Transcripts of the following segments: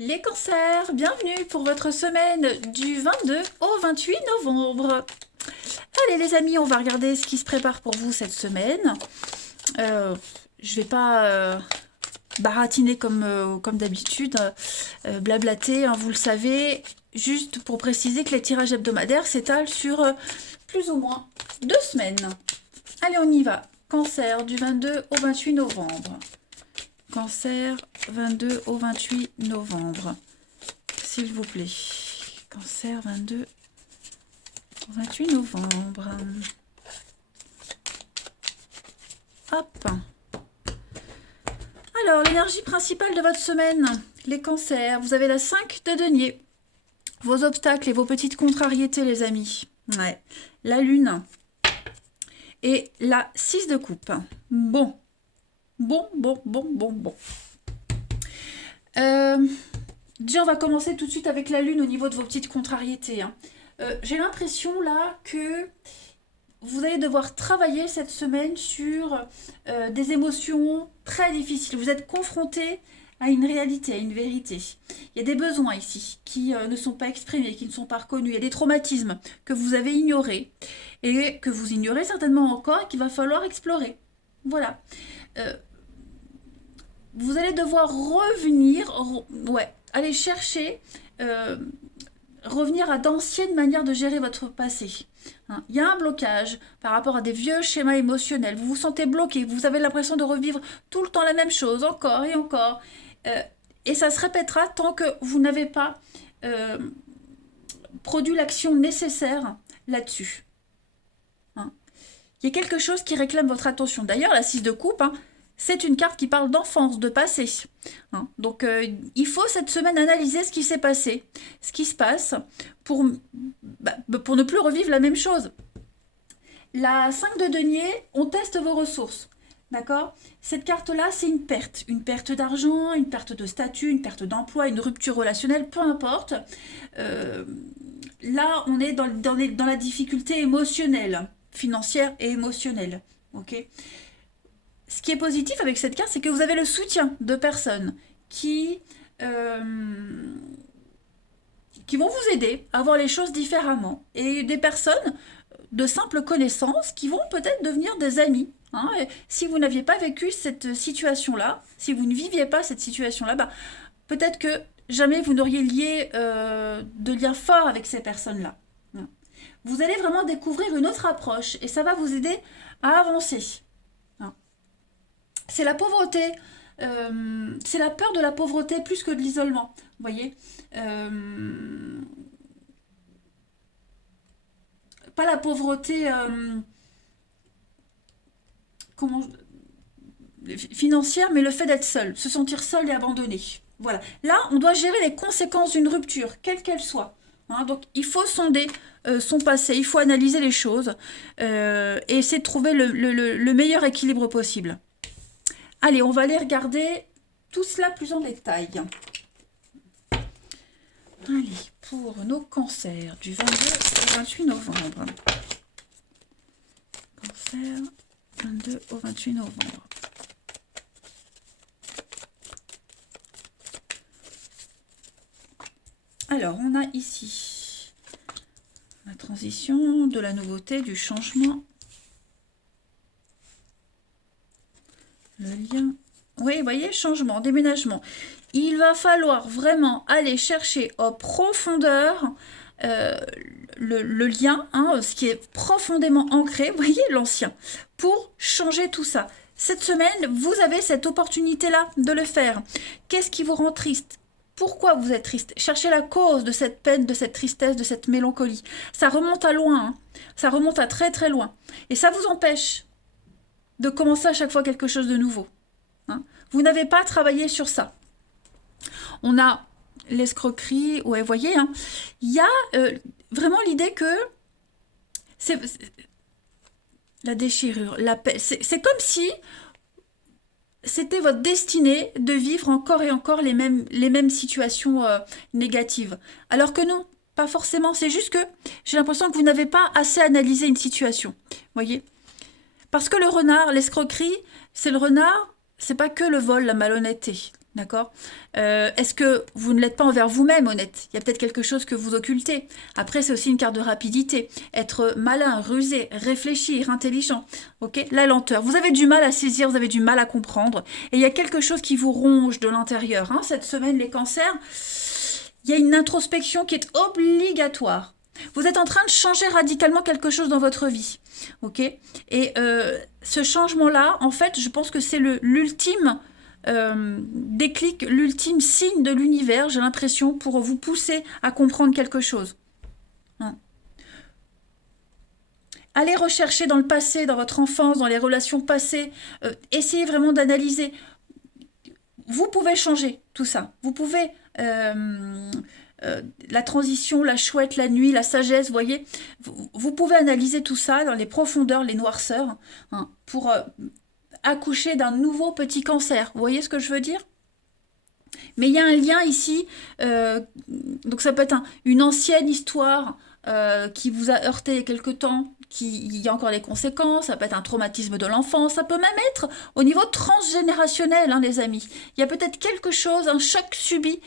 Les cancers, bienvenue pour votre semaine du 22 au 28 novembre. Allez les amis, on va regarder ce qui se prépare pour vous cette semaine. Je vais pas baratiner comme d'habitude, blablater, hein, vous le savez. Juste pour préciser que les tirages hebdomadaires s'étalent sur plus ou moins 2 semaines. Allez, on y va. Cancer du 22 au 28 novembre. Cancer, 22 au 28 novembre. S'il vous plaît. Cancer, 22 au 28 novembre. Hop. Alors, l'énergie principale de votre semaine. Les cancers. Vous avez la 5 de denier. Vos obstacles et vos petites contrariétés, les amis. Ouais. La lune. Et la 6 de coupe. Bon. Bon. Déjà, on va commencer tout de suite avec la lune au niveau de vos petites contrariétés. Hein. J'ai l'impression là que vous allez devoir travailler cette semaine sur des émotions très difficiles. Vous êtes confronté à une réalité, à une vérité. Il y a des besoins ici qui ne sont pas exprimés, qui ne sont pas reconnus. Il y a des traumatismes que vous avez ignorés et que vous ignorez certainement encore et qu'il va falloir explorer. Voilà. Vous allez devoir revenir, aller chercher, revenir à d'anciennes manières de gérer votre passé. Hein. Il y a un blocage par rapport à des vieux schémas émotionnels. Vous vous sentez bloqué, vous avez l'impression de revivre tout le temps la même chose, encore et encore. Et ça se répétera tant que vous n'avez pas produit l'action nécessaire là-dessus. Hein. Il y a quelque chose qui réclame votre attention. D'ailleurs, la 6 de coupe, hein, c'est une carte qui parle d'enfance, de passé. Hein. Donc, il faut cette semaine analyser ce qui s'est passé, ce qui se passe, pour ne plus revivre la même chose. La 5 de denier, on teste vos ressources. D'accord? Cette carte-là, c'est une perte d'argent, une perte de statut, une perte d'emploi, une rupture relationnelle, peu importe. Là, on est dans la difficulté émotionnelle, financière et émotionnelle. Ok? Ce qui est positif avec cette carte, c'est que vous avez le soutien de personnes qui vont vous aider à voir les choses différemment. Et des personnes de simples connaissances qui vont peut-être devenir des amis. Hein. Si vous n'aviez pas vécu cette situation-là, si vous ne viviez pas cette situation-là, peut-être que jamais vous n'auriez lié de liens forts avec ces personnes-là. Vous allez vraiment découvrir une autre approche et ça va vous aider à avancer. C'est la pauvreté, c'est la peur de la pauvreté plus que de l'isolement, vous voyez. Pas la pauvreté financière, mais le fait d'être seul, se sentir seul et abandonné. Voilà. Là, on doit gérer les conséquences d'une rupture, quelle qu'elle soit. Hein, donc, il faut sonder son passé, il faut analyser les choses et essayer de trouver le meilleur équilibre possible. Allez, on va aller regarder tout cela plus en détail. Allez, pour nos cancers du 22 au 28 novembre. Cancer, 22 au 28 novembre. Alors, on a ici la transition, de la nouveauté, du changement. Le lien. Oui, vous voyez, changement, déménagement. Il va falloir vraiment aller chercher en profondeur le lien, hein, ce qui est profondément ancré, vous voyez, l'ancien, pour changer tout ça. Cette semaine, vous avez cette opportunité-là de le faire. Qu'est-ce qui vous rend triste? Pourquoi vous êtes triste? Cherchez la cause de cette peine, de cette tristesse, de cette mélancolie. Ça remonte à loin, hein. Ça remonte à très très loin. Et ça vous empêche de commencer à chaque fois quelque chose de nouveau. Hein. Vous n'avez pas travaillé sur ça. On a l'escroquerie, ouais, vous voyez, hein, il y a vraiment l'idée que c'est la déchirure, la paix. C'est comme si c'était votre destinée de vivre encore et encore les mêmes situations négatives. Alors que non, pas forcément. C'est juste que j'ai l'impression que vous n'avez pas assez analysé une situation. Vous voyez? Parce que le renard, l'escroquerie, c'est le renard, c'est pas que le vol, la malhonnêteté. D'accord? Est-ce que vous ne l'êtes pas envers vous-même, honnête? Il y a peut-être quelque chose que vous occultez. Après, c'est aussi une carte de rapidité. Être malin, rusé, réfléchir, intelligent. Ok? La lenteur. Vous avez du mal à saisir, vous avez du mal à comprendre. Et il y a quelque chose qui vous ronge de l'intérieur. Hein. Cette semaine, les cancers, il y a une introspection qui est obligatoire. Vous êtes en train de changer radicalement quelque chose dans votre vie. Ok? Et ce changement-là, en fait, je pense que c'est l'ultime déclic, l'ultime signe de l'univers, j'ai l'impression, pour vous pousser à comprendre quelque chose. Hein. Allez rechercher dans le passé, dans votre enfance, dans les relations passées, essayez vraiment d'analyser. Vous pouvez changer tout ça. Vous pouvez... la transition, la chouette, la nuit, la sagesse, vous voyez, vous pouvez analyser tout ça dans les profondeurs, les noirceurs, hein, pour accoucher d'un nouveau petit cancer. Vous voyez ce que je veux dire? Mais il y a un lien ici, donc ça peut être une ancienne histoire qui vous a heurté il y a quelque temps, il y a encore des conséquences, ça peut être un traumatisme de l'enfance, ça peut même être au niveau transgénérationnel, hein, les amis. Il y a peut-être quelque chose, un choc subi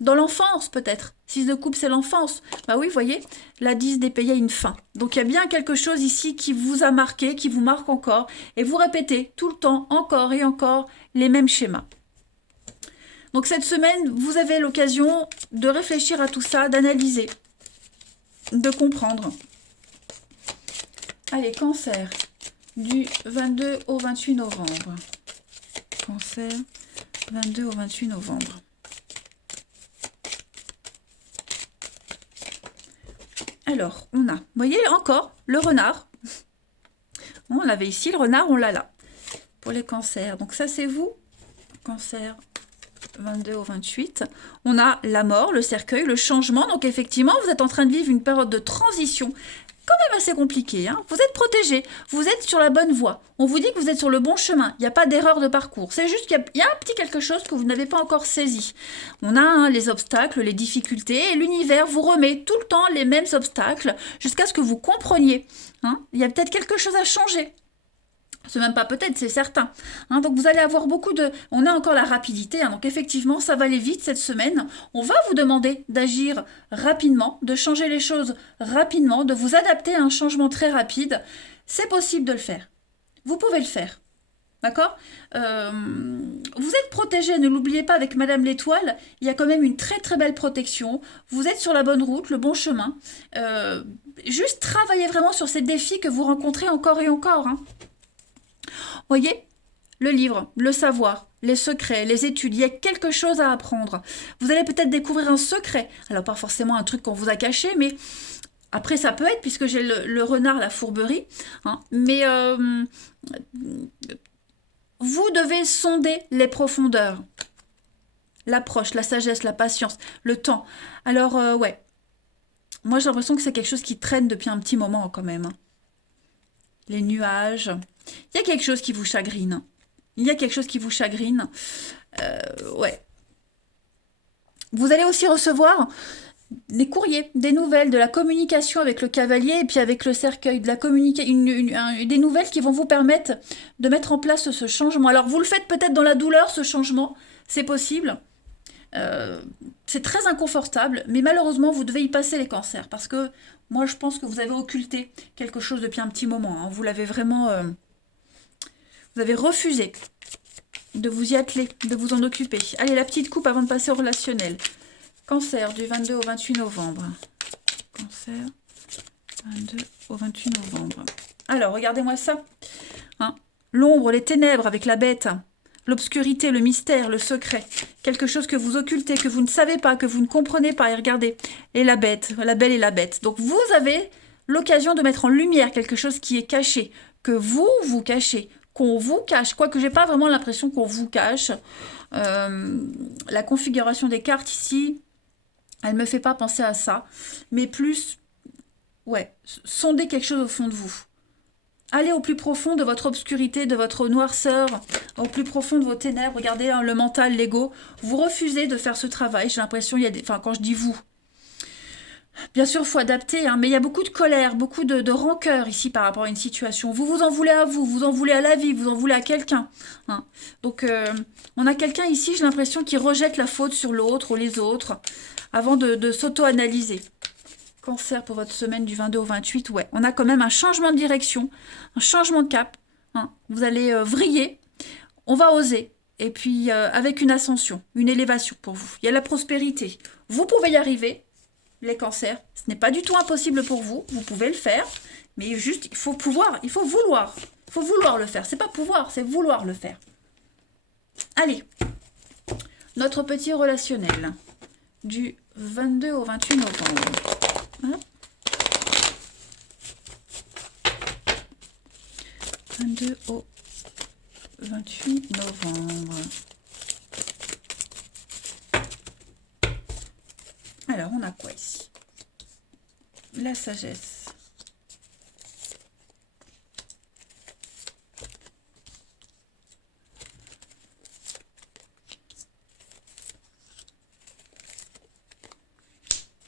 dans l'enfance peut-être. 6 de coupe, c'est l'enfance. Bah oui, vous voyez, la 10 d'épée, il y a une fin. Donc il y a bien quelque chose ici qui vous a marqué, qui vous marque encore, et vous répétez tout le temps, encore et encore, les mêmes schémas. Donc cette semaine, vous avez l'occasion de réfléchir à tout ça, d'analyser, de comprendre. Allez, cancer, du 22 au 28 novembre. Cancer, 22 au 28 novembre. Alors, on a, vous voyez encore, le renard. On l'avait ici, le renard, on l'a là. Pour les cancers. Donc ça, c'est vous. Cancer, 22 au 28. On a la mort, le cercueil, le changement. Donc effectivement, vous êtes en train de vivre une période de transition quand même assez compliquée. Hein. Vous êtes protégé, vous êtes sur la bonne voie. On vous dit que vous êtes sur le bon chemin. Il n'y a pas d'erreur de parcours. C'est juste qu'il y a un petit quelque chose que vous n'avez pas encore saisi. On a les obstacles, les difficultés, et l'univers vous remet tout le temps les mêmes obstacles jusqu'à ce que vous compreniez. Hein. Il y a peut-être quelque chose à changer. C'est même pas peut-être, c'est certain. Hein, donc vous allez avoir beaucoup de... On a encore la rapidité, hein, donc effectivement, ça va aller vite cette semaine. On va vous demander d'agir rapidement, de changer les choses rapidement, de vous adapter à un changement très rapide. C'est possible de le faire. Vous pouvez le faire. D'accord? Vous êtes protégé, ne l'oubliez pas, avec Madame l'Étoile, il y a quand même une très très belle protection. Vous êtes sur la bonne route, le bon chemin. Juste travaillez vraiment sur ces défis que vous rencontrez encore et encore. Hein. Voyez, le livre, le savoir, les secrets, les études, il y a quelque chose à apprendre. Vous allez peut-être découvrir un secret. Alors, pas forcément un truc qu'on vous a caché, mais après, ça peut être, puisque j'ai le renard, la fourberie. Hein, mais vous devez sonder les profondeurs. L'approche, la sagesse, la patience, le temps. Alors, ouais. Moi, j'ai l'impression que c'est quelque chose qui traîne depuis un petit moment quand même. Hein. Les nuages... Il y a quelque chose qui vous chagrine. Il y a quelque chose qui vous chagrine. Ouais. Vous allez aussi recevoir des courriers, des nouvelles, de la communication avec le cavalier et puis avec le cercueil, de la des nouvelles qui vont vous permettre de mettre en place ce changement. Alors, vous le faites peut-être dans la douleur, ce changement. C'est possible. C'est très inconfortable, mais malheureusement, vous devez y passer les cancers. Parce que moi, je pense que vous avez occulté quelque chose depuis un petit moment. Hein. Vous l'avez vraiment... Vous avez refusé de vous y atteler, de vous en occuper. Allez, la petite coupe avant de passer au relationnel. Cancer, du 22 au 28 novembre. Cancer, 22 au 28 novembre. Alors, regardez-moi ça. Hein, l'ombre, les ténèbres avec la bête. L'obscurité, le mystère, le secret. Quelque chose que vous occultez, que vous ne savez pas, que vous ne comprenez pas. Et regardez, et la bête, la belle et la bête. Donc, vous avez l'occasion de mettre en lumière quelque chose qui est caché, que vous cachez, qu'on vous cache, quoique j'ai pas vraiment l'impression qu'on vous cache. La configuration des cartes ici, elle me fait pas penser à ça, mais plus, ouais, sondez quelque chose au fond de vous. Allez au plus profond de votre obscurité, de votre noirceur, au plus profond de vos ténèbres. Regardez hein, le mental, l'ego. Vous refusez de faire ce travail. J'ai l'impression, il y a des... Enfin, quand je dis vous, Bien sûr, il faut adapter, hein, mais il y a beaucoup de colère, beaucoup de rancœur ici par rapport à une situation. Vous vous en voulez à vous, vous en voulez à la vie, vous en voulez à quelqu'un. Hein. Donc, on a quelqu'un ici, j'ai l'impression, qui rejette la faute sur l'autre ou les autres avant de s'auto-analyser. Cancer pour votre semaine du 22 au 28, ouais. On a quand même un changement de direction, un changement de cap. Hein. Vous allez vriller, on va oser. Et puis, avec une ascension, une élévation pour vous. Il y a la prospérité. Vous pouvez y arriver, les cancers. Ce n'est pas du tout impossible pour vous. Vous pouvez le faire. Mais juste, il faut pouvoir, il faut vouloir. Il faut vouloir le faire. C'est pas pouvoir, c'est vouloir le faire. Allez. Notre petit relationnel du 22 au 28 novembre. Hop. 22 au 28 novembre. Alors, on a quoi ici? La sagesse.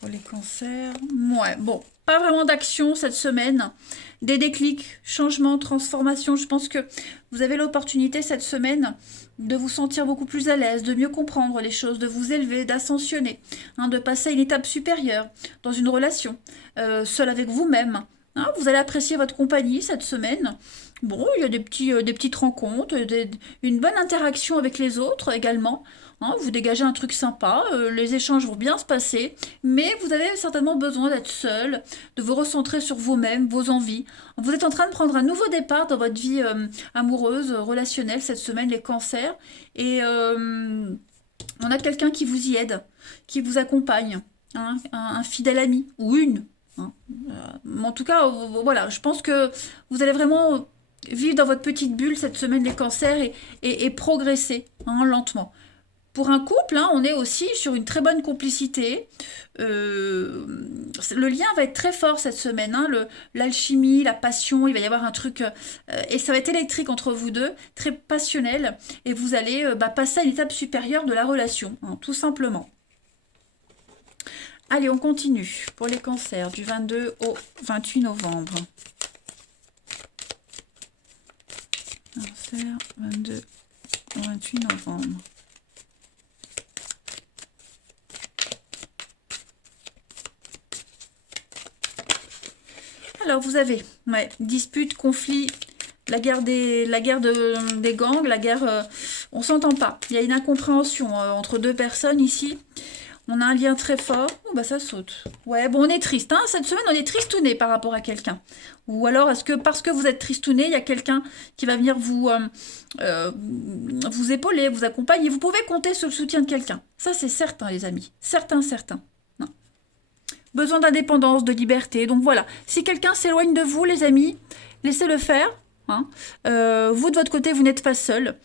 Pour les cancers. Ouais, bon, pas vraiment d'action cette semaine. Des déclics, changements, transformations. Je pense que vous avez l'opportunité cette semaine de vous sentir beaucoup plus à l'aise, de mieux comprendre les choses, de vous élever, d'ascensionner, hein, de passer à une étape supérieure dans une relation, seul avec vous-même. Hein, vous allez apprécier votre compagnie cette semaine. Bon, il y a des petites rencontres, une bonne interaction avec les autres également. Hein, vous dégagez un truc sympa, les échanges vont bien se passer, mais vous avez certainement besoin d'être seul, de vous recentrer sur vous-même, vos envies. Vous êtes en train de prendre un nouveau départ dans votre vie amoureuse, relationnelle cette semaine, les cancers, et on a quelqu'un qui vous y aide, qui vous accompagne, hein, un fidèle ami, ou une. Hein. En tout cas, voilà, je pense que vous allez vraiment vivre dans votre petite bulle cette semaine, les cancers, et progresser hein, lentement. Pour un couple, hein, on est aussi sur une très bonne complicité. Le lien va être très fort cette semaine. Hein, l'alchimie, la passion, il va y avoir un truc... et ça va être électrique entre vous deux, très passionnel. Et vous allez passer à une étape supérieure de la relation, hein, tout simplement. Allez, on continue pour les cancers du 22 au 28 novembre. Cancer, 22 au 28 novembre. Alors, vous avez dispute, conflit, la guerre des gangs, la guerre... on s'entend pas. Il y a une incompréhension entre deux personnes ici. On a un lien très fort. Oh, bah ça saute. Ouais, bon, on est triste. Hein. Cette semaine, on est tristouné par rapport à quelqu'un. Ou alors, est-ce que parce que vous êtes tristouné, il y a quelqu'un qui va venir vous épauler, vous accompagner. Vous pouvez compter sur le soutien de quelqu'un. Ça, c'est certain, les amis. Certain. Non. Besoin d'indépendance, de liberté. Donc voilà. Si quelqu'un s'éloigne de vous, les amis, laissez-le faire. Hein. Vous, de votre côté, vous n'êtes pas seul.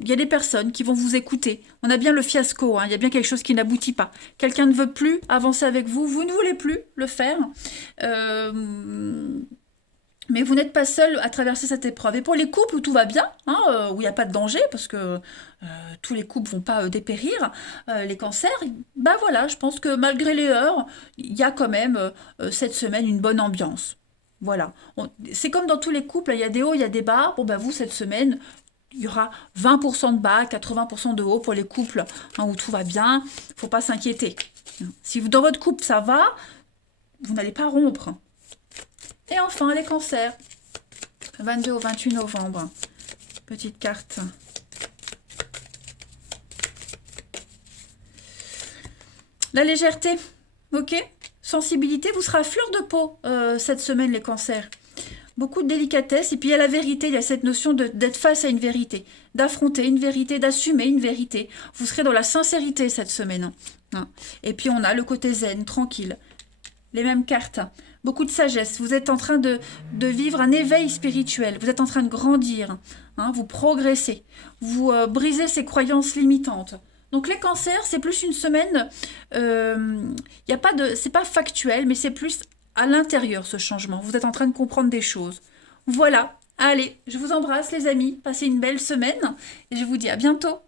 Il y a des personnes qui vont vous écouter. On a bien le fiasco, hein. Il y a bien quelque chose qui n'aboutit pas. Quelqu'un ne veut plus avancer avec vous, vous ne voulez plus le faire. Mais vous n'êtes pas seul à traverser cette épreuve. Et pour les couples où tout va bien, hein, où il n'y a pas de danger, parce que tous les couples ne vont pas dépérir, les cancers, bah voilà, je pense que malgré les heures, il y a quand même cette semaine une bonne ambiance. Voilà. C'est comme dans tous les couples, il y a des hauts, il y a des bas. Bon, bah vous, cette semaine, il y aura 20% de bas, 80% de haut pour les couples hein, où tout va bien. Il ne faut pas s'inquiéter. Si dans votre couple, ça va, vous n'allez pas rompre. Et enfin, les cancers. 22 au 28 novembre. Petite carte. La légèreté, ok. Sensibilité, vous serez à fleur de peau cette semaine, les cancers. Beaucoup de délicatesse, et puis il y a la vérité, il y a cette notion d'être face à une vérité, d'affronter une vérité, d'assumer une vérité. Vous serez dans la sincérité cette semaine. Hein. Et puis on a le côté zen, tranquille. Les mêmes cartes. Beaucoup de sagesse. Vous êtes en train de vivre un éveil spirituel. Vous êtes en train de grandir. Hein. Vous progressez. Vous brisez ces croyances limitantes. Donc les cancers, c'est plus une semaine... c'est pas factuel, mais c'est plus... à l'intérieur, ce changement. Vous êtes en train de comprendre des choses. Voilà. Allez, je vous embrasse, les amis. Passez une belle semaine. Et je vous dis à bientôt.